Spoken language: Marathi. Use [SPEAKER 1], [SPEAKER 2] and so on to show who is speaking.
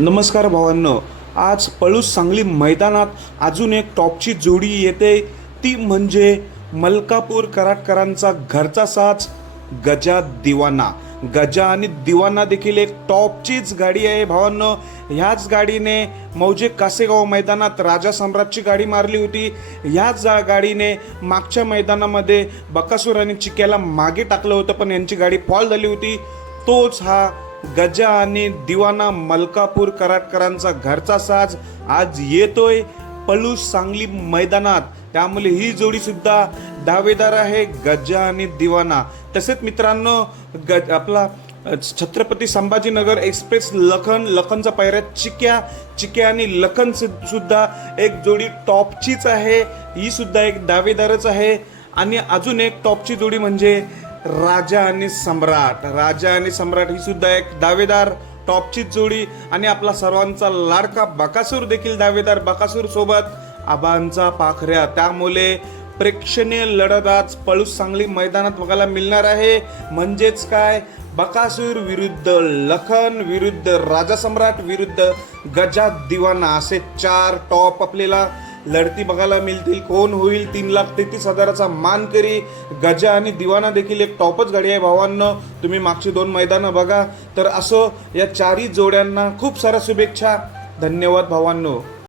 [SPEAKER 1] नमस्कार भावांनो. आज पळूस सांगली मैदानात अजून एक टॉपची जोडी येते. ती म्हणजे मलकापूर कराटकरांचा घरचा साज गजा दिवाना. गजा आणि दिवाना देखील एक टॉपचीच गाडी आहे भावांनो. ह्याच गाडीने मौजे कासेगाव मैदानात राजा सम्राटची गाडी मारली होती. ह्याच जा- गाडीने मागच्या मैदानामध्ये बकासूर आणि चिक्याला मागे टाकलं होतं पण यांची गाडी फॉल झाली होती. तोच हा गजा आणि दिवाना मलकापूर कराटकरांचा घरचा साज आज येतोय पलूस सांगली मैदानात. त्यामुळे ही जोडी सुद्धा दावेदार आहे गजा आणि दिवाना. तसेच मित्रांनो गज आपला छत्रपती संभाजीनगर एक्सप्रेस लखन लखनचा पायऱ्या चिक्या चिक्या आणि लखन सुद्धा एक जोडी टॉपचीच आहे. ही सुद्धा एक दावेदारच आहे. आणि अजून एक टॉपची जोडी म्हणजे राजा आणि सम्राट. राजा आणि सम्राट ही सुद्धा एक दावेदार टॉपची जोडी आणि आपला सर्वांचा लाडका बकासूर देखील दावेदार बकासूर सोबत आबांचा पाखऱ्या. त्यामुळे प्रेक्षणीय लढत आज पळूस सांगली मैदानात बघायला मिळणार आहे. म्हणजेच काय? बकासूर विरुद्ध लखन विरुद्ध राजा सम्राट विरुद्ध गजा दिवाना. असे चार टॉप आपल्याला लढती बघायला मिळतील. कोण होईल? तीन लाख तेहतीस हजाराचा मानकरी गजा आणि दिवाना देखील एक टॉपच गाडी आहे भावांनो. तुम्ही मागची दोन मैदानं बघा. तर असं या चारही जोड्यांना खूप साऱ्या शुभेच्छा. धन्यवाद भावांनो.